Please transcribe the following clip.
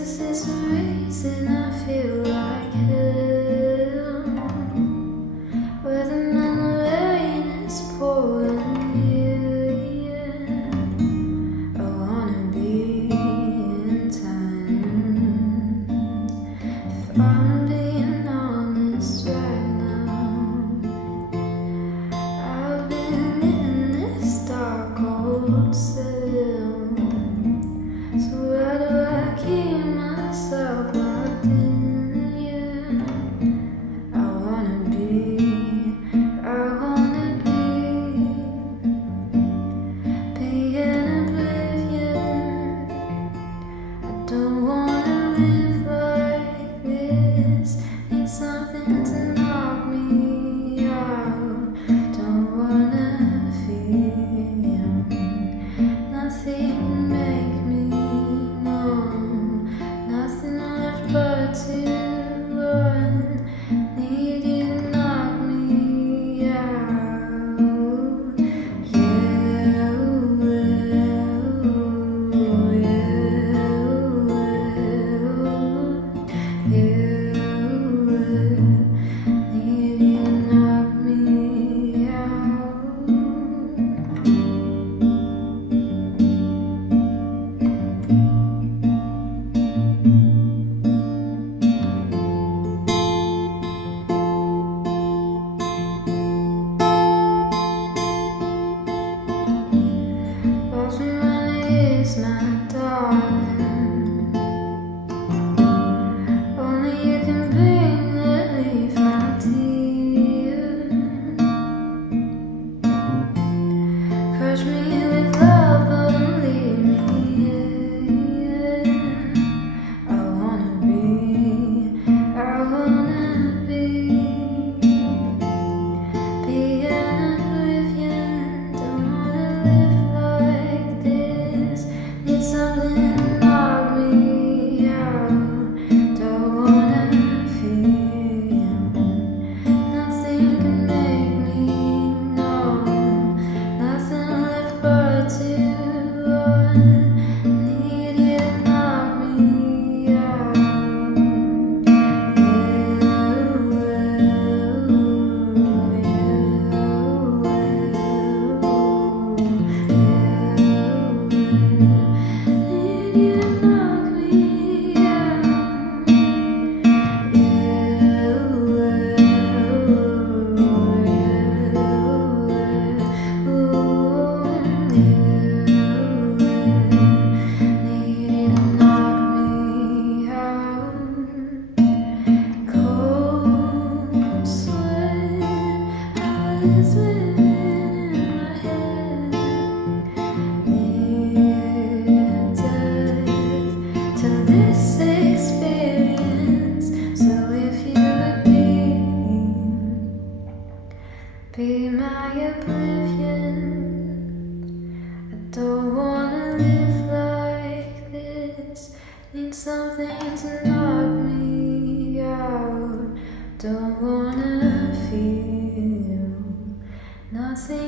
is this reason I feel like hell? Weatherman, the rain is pouring here. I wanna be in time. If I'm being honest right now, I've been in this dark old cell. So why do I keep myself locked in? Yeah, I wanna be in oblivion. I don't wanna live like this. Need something to knock me out. Don't wanna feel nothing can make me numb. Nothing left but to run. Need you to knock me out. Yeah, need you to knock me out. Lost me when it is my darling. Only you can bring relief, my dear. Crush me with love, but don't leave me here. I wanna be in oblivion. Don't wanna live like this. Need something to knock me out. Don't wanna feel nothing can make me numb. Nothing left but to run. Need you to knock me out. It's living in my head, near death to this experience. So if you would be my oblivion. I don't wanna live like this. Need something to knock me out. Don't wanna feel nothing